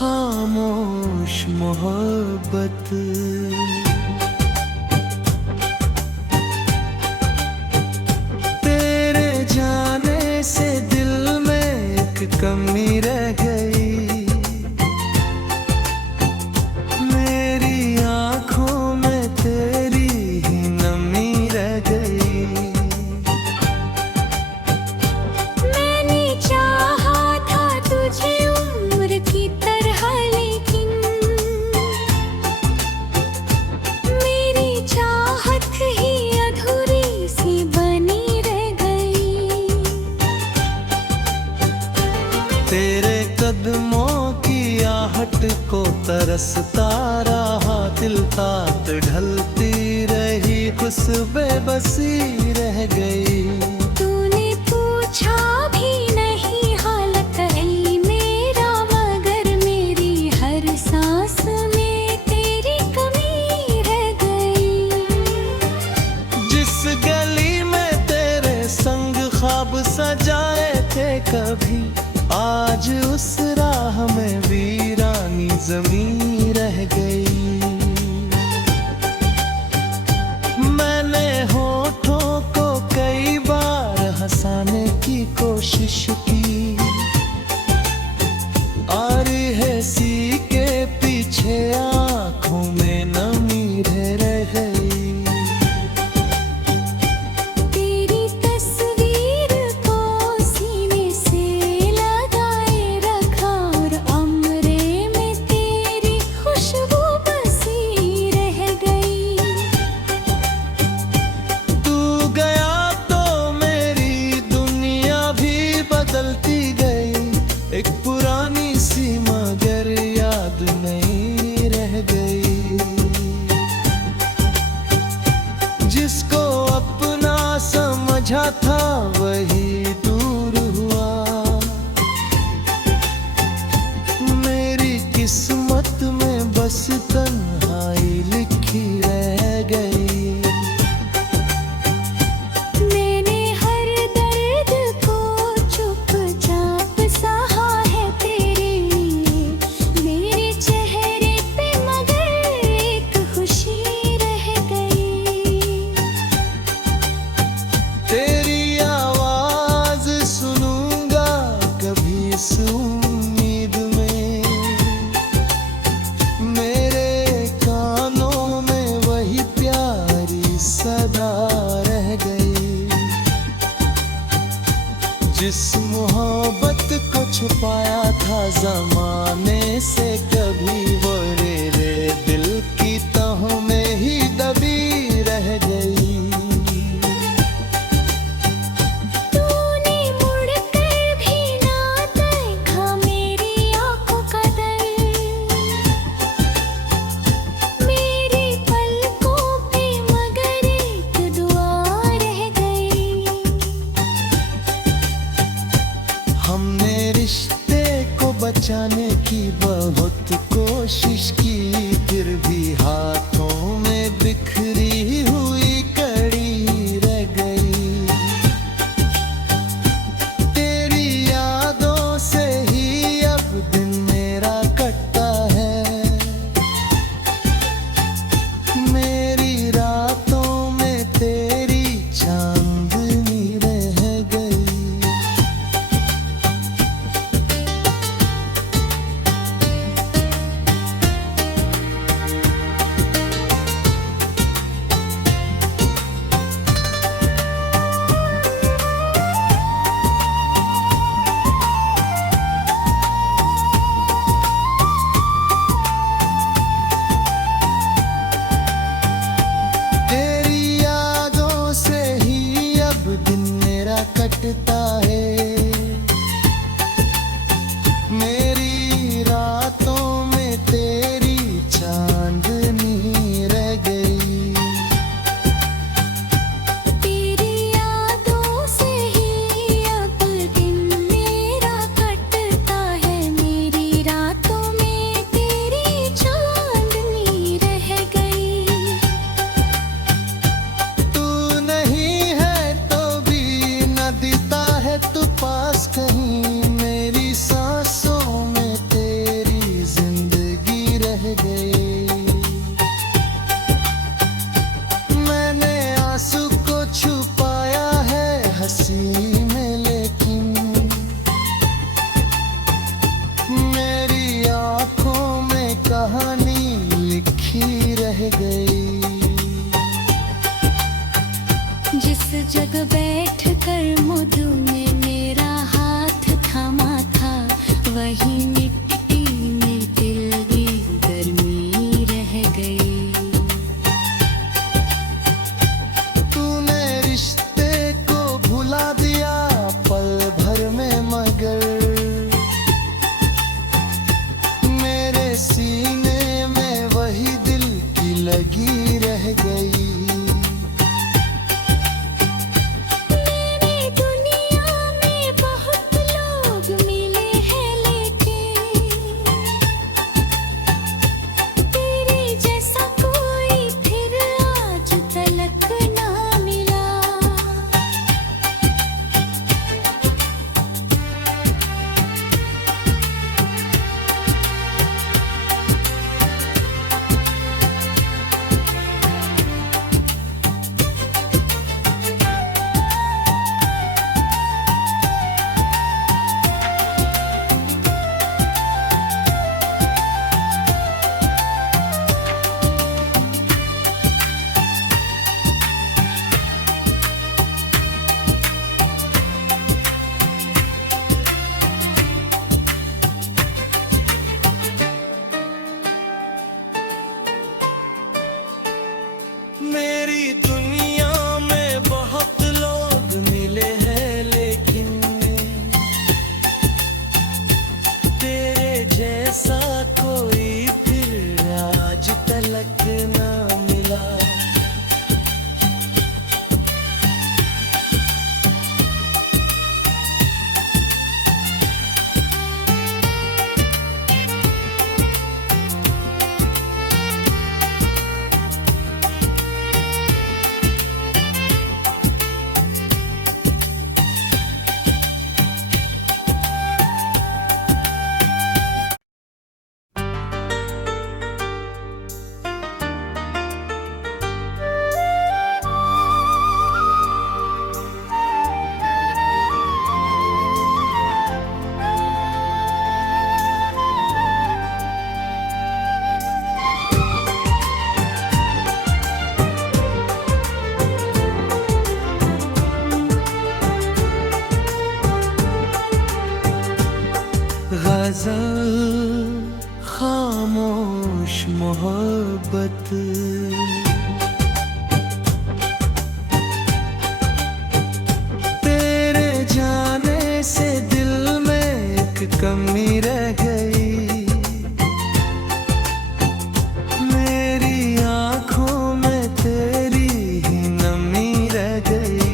खामोश मोहब्बत। तेरे जाने से दिल में एक कमी रह गई, मेरी आंखों में तेरी ही नमी रह गई। मैंने चाहा था तुझे उम्र की तरह, लेकिन मेरी चाहत ही अधूरी सी बनी रह गई। तेरे कदमों की आहट को तरसता रहा दिल, तात ढलती रही खुशबे बसी रह गई। तूने पूछा भी नहीं हालत है मेरा, मगर मेरी हर सांस में तेरी कमी रह गई। जिस गली में तेरे संग ख्वाब सजाए थे कभी, आज उस राह में वीरानी ज़मीं रह गई। मैंने होठों को कई बार हंसाने की कोशिश की, और है सी के पीछे आँखों में नमी रह गई। तेरी तस्वीर को सीने से लगाए रखा, और अमरे में तेरी खुशबू बसी रह गई। तू गया तो मेरी दुनिया भी बदलती गई, एक पुरानी सी मगर याद नहीं रह गई। जिसको अपना समझा था वही दूर हुआ, मेरी किस्मत में बस तन्हाई लिखी रह गई। मैंने हर दर्द को चुपचाप सहा है तेरे लिए, मेरे चेहरे पे मगर एक खुशी रह गई। तेरी आवाज सुनूंगा कभी इस उम्मीद में, मेरे कानों में वही प्यारी सदा रह गई। जिस मोहब्बत को छुपाया था जमाने से कभी, वो मेरे दिल की तहों में ही दबी रह गई। तूने मुड़कर भी ना देखा मेरी आंखों का दर्द, मेरी पलकों पे मगर एक दुआ रह गई। हमने रिश्ते को बचाने की बहुत कोशिश की, फिर भी हाथों में बिखरी हुई कड़ी रह गई। तेरी यादों से ही अब दिन मेरा कटता है, मेरी रातों में तेरी चांदनी रह गई। खामोश मोहब्बत। तेरे जाने से दिल में एक कमी रह गई, मेरी आंखों में तेरी ही नमी रह गई।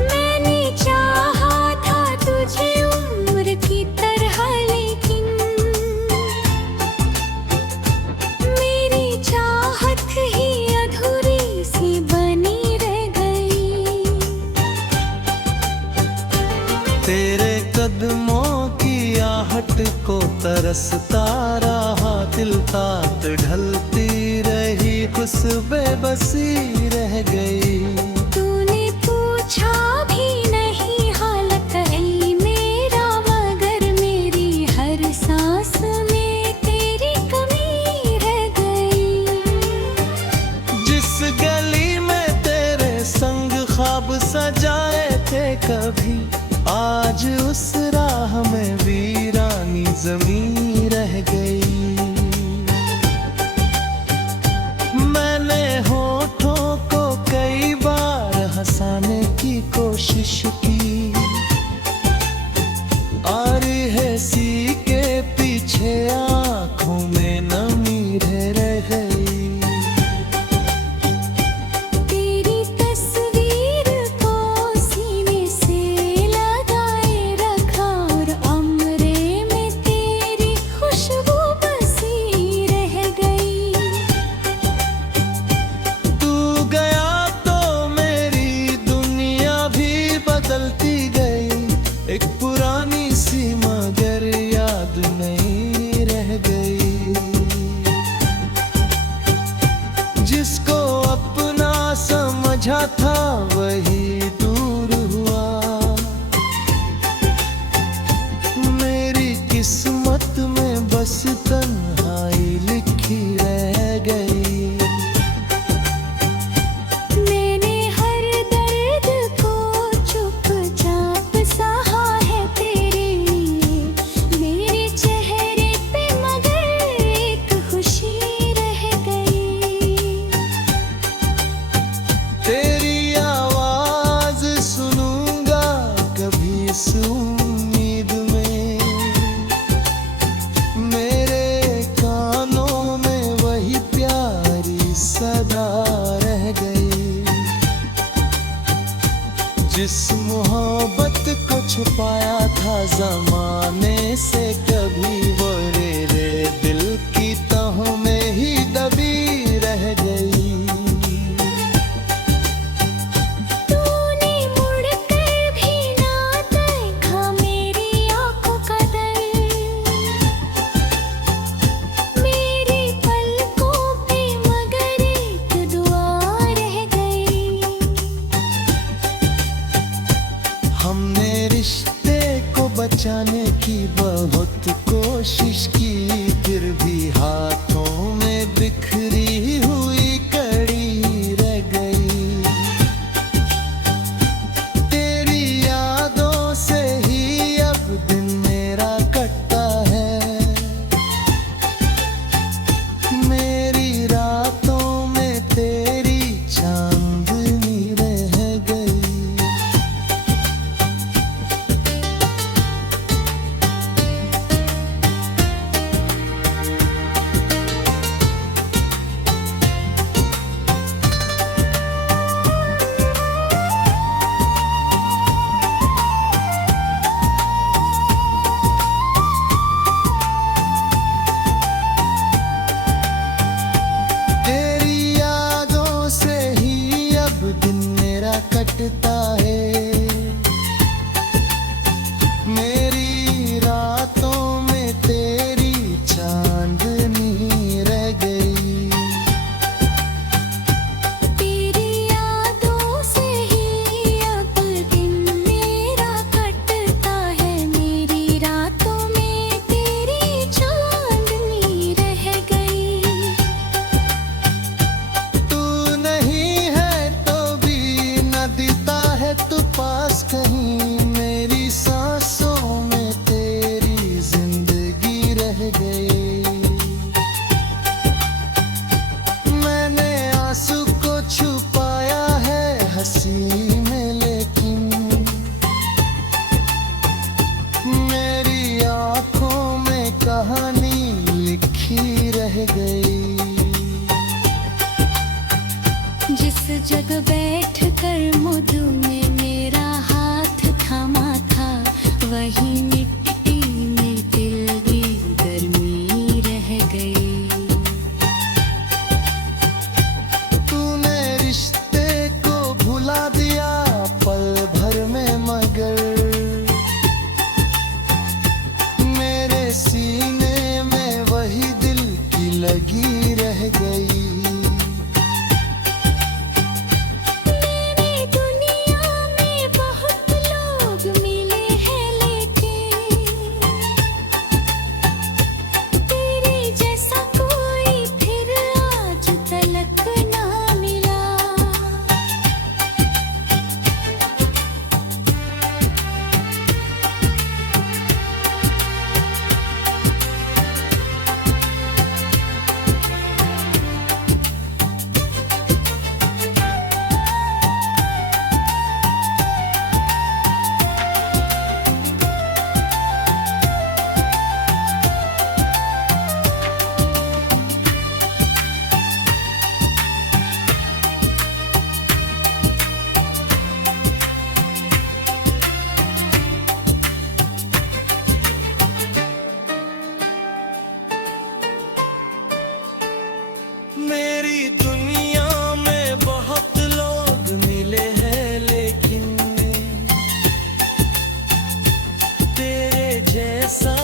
मैंने चाहा था तुझे उम्र की तरह, लेकिन मेरी चाहत ही अधूरी सी बनी रह गई। तेरे कदमों की आहट को तरसता रहा दिल, तात ढलती रही खुश बेबसी रह गई। तूने पूछा भी नहीं हालत है मेरा, मगर मेरी हर सांस में तेरी कमी रह गई। जिस गली में तेरे संग ख्वाब सजाए थे कभी, आज उस राह में वीरानी जमीन रह गई। मैंने होठों को कई बार हंसाने की कोशिश की, और है सी के पीछे आंखों में नमी रह गई। तेरी तस्वीर को सीने से लगाए रखा, और अमरे में तेरी खुशबू बसी रह गई। तू गया तो मेरी दुनिया भी बदलती गई, एक पुरानी सी मगर याद नहीं रह गई। जिसको अपना समझा था वही दूर हुआ, मेरी किस्मत में बस तन्हाई लिखी रह गई। मैंने हर दर्द को चुपचाप सहा है तेरे लिए, मेरे चेहरे पे मगर एक खुशी रह गई। तेरी आवाज सुनूंगा कभी इस उम्मीद में, मेरे कानों में वही प्यारी सदा रह गई। जिस मोहब्बत को छुपाया था जमाने से कभी, वो रे दिल की तहों में ही दबी रह गई। तूने मुड़कर भी ना देखा मेरी आंखों का दर्द, मेरी पलकों पे मगर एक दुआ रह गई। हमने रिश्ते को बचाने की बहुत कोशिश की, फिर भी हाथों में बिखरी हुई कड़ी रह गई। तेरी यादों से ही अब दिन मेरा कटता है, मेरी रातों में तेरी चांदनी रह गई। जैसा